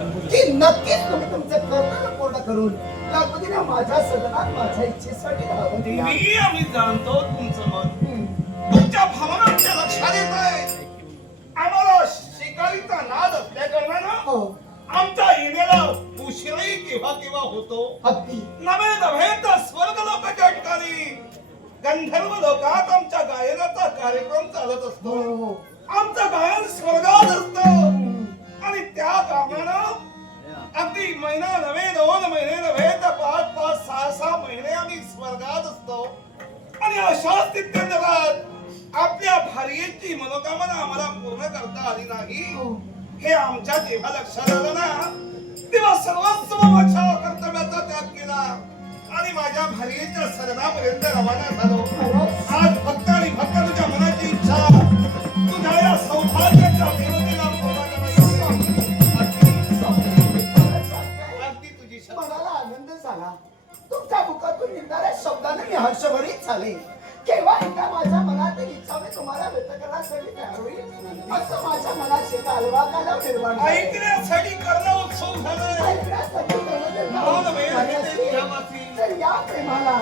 की नक्कीच तुम्ही तुमचं कर्तव्य पूर्ण करून लागोदीने माझ्या सदनात माझ्या इच्छेसाठी. देवी आम्ही जाणतो तुमचं मत हम्म. तुमच्या भावना आमच्या लक्षात येत आहे आम्हाला शिकारीचा नाद असल्या कारणानं हो. आमचा येण्याला उशीरही केव्हा केव्हा होतो. अगदी. नवे नव्हे तर स्वर्ग लोकांच्या ठिकाणी. गंधर्व लोकात आमच्या गायनाचा कार्यक्रम चालत असतो. महिना नव्हे दोन महिने नव्हे तर पाच पाच सहा सहा महिने आम्ही स्वर्गात असतो. आणि अशा स्थित्यंतरात आपल्या भार्येची मनोकामना आम्हाला पूर्ण करता आली नाही. हो. हे आमच्या तेव्हा लक्षात आलं ना? तेव्हा सर्वस्व माझ्या कर्तव्याचा त्याग केला. आणि माझ्या भार्येच्या सदनापर्यंत रवाना झालो? आज तुमच्या मुखातून निघणाऱ्या शब्दाने मी हर्षभरीत झाले केव्हा एकदा माझ्या मनातील इच्छा मी तुम्हाला व्यक्त करण्यासाठी तयार होईल असं माझ्या अलवा कालव निर्माण. ऐकण्यासाठी करणं उत्सव झाले ते असते. देवाची. तर या प्रेमाला